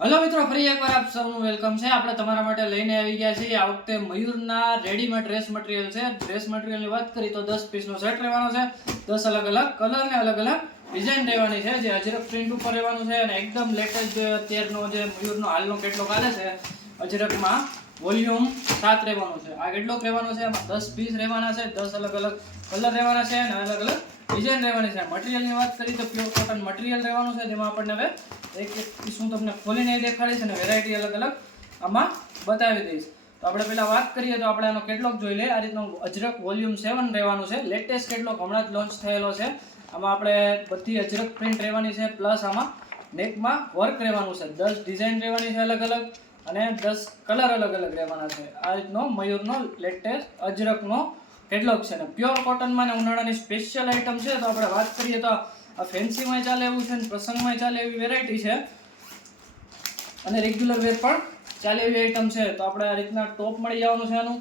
Hello મિત્રો, ફરી એકવાર આપ સૌનું વેલકમ છે. આપણે તમારા માટે લઈને આવી ગયા છીએ આ વખતે મયુરના રેડીમેડ ડ્રેસ મટીરિયલ છે. ડ્રેસ મટીરિયલની વાત કરી તો 10 પીસનો સેટ રહેવાનો છે. 10 અલગ અલગ કલર ને અલગ અલગ ડિઝાઇન રહેવાની છે, જે અજરક પ્રિન્ટ ઉપર રહેવાનું છે અને એકદમ લેટેસ્ટ અત્યારનો જે મયુરનો હાલનો કેટલોક આલે છે અજરકમાં વોલ્યુમ 7 રહેવાનો છે. આ કેટલોક રહેવાનો છે, એમાં 10 પીસ રહેવાના છે, 10 અલગ અલગ કલર રહેવાના છે અને અલગ અલગ ડિઝાઇન રહેવાની છે. મટીરિયલની વાત કરીએ તો પ્યોર કોટન મટીરિયલ રહેવાનું છે, જેમાં આપણને હવે એક એક પીસ હું તમને ખોલીને દેખાડીશ અને વેરાયટી અલગ અલગ આમાં બતાવી દઈશ. તો આપણે પહેલા વાત કરીએ તો આપણે આનો કેટલોક જોઈ લઈએ. આ રીતનો અજરક વોલ્યુમ 7 રહેવાનું છે, લેટેસ્ટ કેટલોક હમણાં જ લોન્ચ થયેલો છે. આમાં આપણે બધી અજરક પ્રિન્ટ રહેવાની છે, પ્લસ આમાં નેકમાં વર્ક રહેવાનું છે, 10 ડિઝાઇન રહેવાની છે અલગ અલગ અને 10 કલર અલગ અલગ રહેવાના છે. આ રીતનો મયુરનો લેટેસ્ટ અજરકનો કેટલોક છે ને પ્યોર કોટનમાં ને ઉનાળાની સ્પેશિયલ આઇટમ છે. તો આપણે વાત કરીએ તો આ ફેન્સીમાં ચાલે એવું છે ને પ્રસંગમાં ચાલે એવી વેરાયટી છે અને રેગ્યુલર વેર પણ ચાલે એવી આઇટમ છે. તો આપણે આ રીતના ટોપ મળી જવાનું છે. આનું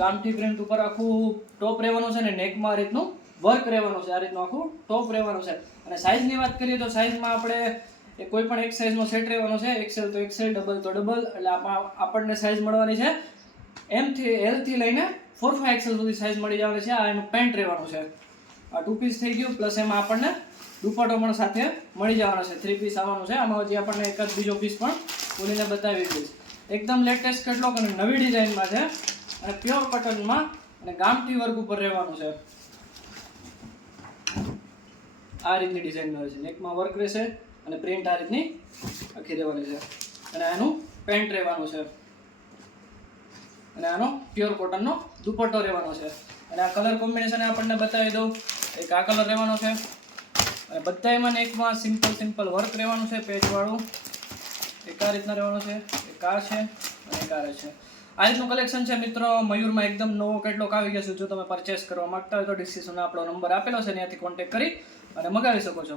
ગામઠી પ્રિન્ટ ઉપર આખું ટોપ રહેવાનું છે ને નેકમાં આ રીતનું વર્ક રહેવાનું છે. આ રીતનું આખું ટોપ રહેવાનું છે. અને સાઇઝની વાત કરીએ તો સાઇઝમાં આપણે કોઈ પણ એક સાઇઝનો સેટ રહેવાનો છે. એક્સેલ તો એક્સેલ, ડબલ તો ડબલ, એટલે આપણને સાઇઝ મળવાની છે એમ થી એલ થી લઈને 4-5 એક્સેલ સુધી સાઇઝ મળી જવાની છે. આ એનું પેન્ટ રહેવાનું છે. આ 2 પીસ થઈ ગયું, પ્લસ એમાં આપણને દુપટ્ટો પણ સાથે મળી જવાનો છે. 3 પીસ આવવાનું છે. આમાં હજી આપણને એકાદ બીજો પીસ પણ ખોલીને બતાવી દઈશ. એકદમ લેટેસ્ટ કેટલોક અને નવી ડિઝાઇનમાં છે અને પ્યોર કોટનમાં અને ગામઠી વર્ક ઉપર રહેવાનું છે. આ રીતની ડિઝાઇન હોય છે, નેકમાં વર્ક રહેશે અને પ્રિન્ટ આ રીતની આખી રહેવાની છે અને આનું પેન્ટ રહેવાનું છે અને આનો પ્યોર કોટનનો દુપટ્ટો રહેવાનો છે. અને આ કલર કોમ્બિનેશન આપણને બતાવી દઉં. એક આ કલર રહેવાનો છે અને બધાયમાં નેકમાં સિમ્પલ વર્ક રહેવાનું છે, પેચવાળું. એક આ રીતના રહેવાનું છે, એક આ છે અને એક આ છે. આ રીતનું કલેક્શન છે મિત્રો. મયુરમાં એકદમ નવો કેટલોક આવી ગયો છે. જો તમે પરચેસ કરવા માંગતા હોય તો ડિસ્ક્રિપ્શનમાં આપણો નંબર આપેલો છે, ત્યાંથી કોન્ટેક્ટ કરી અને મગાવી શકો છો.